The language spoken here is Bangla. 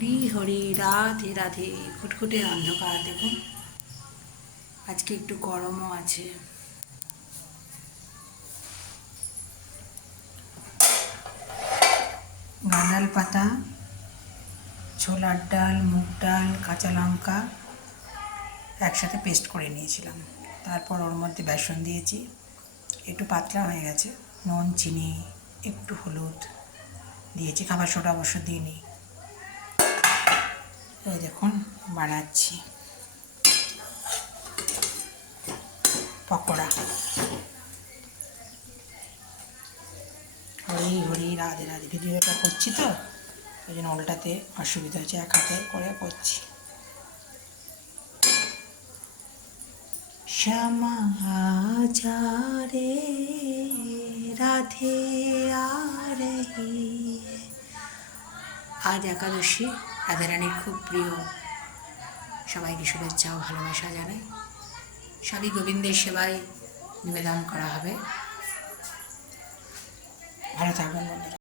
হরি হরি, রাধে রাধে। খুটখুটে অন্ধকার দেখুন, আজকে একটু গরমও আছে। গাঁদাল পাতা, ছোলার ডাল, মুগ ডাল, কাঁচা লঙ্কা একসাথে পেস্ট করে নিয়েছিলাম। তারপর ওর মধ্যে বেসন দিয়েছি, একটু পাতলা হয়ে গেছে। নুন, চিনি, একটু হলুদ দিয়েছি, খাবার সোডা অবশ্য দিইনি। এই দেখুন বানাচ্ছি পকোড়া। হরি হরি, রাধে রাধে। ভিডিওটা করছি তো ওই জন্য উল্টাতে অসুবিধা হচ্ছে, এক হাতে করে করছি। শ্যামা আজা রে রাধে আ রহি। আজ একাদশী, রাধারানীর খুব প্রিয়। সবাইকে শুভেচ্ছা ও ভালোবাসা জানাই। সবই গোবিন্দের সেবায় নিবেদন করা হবে। ভালো থাকবেন বন্ধুরা।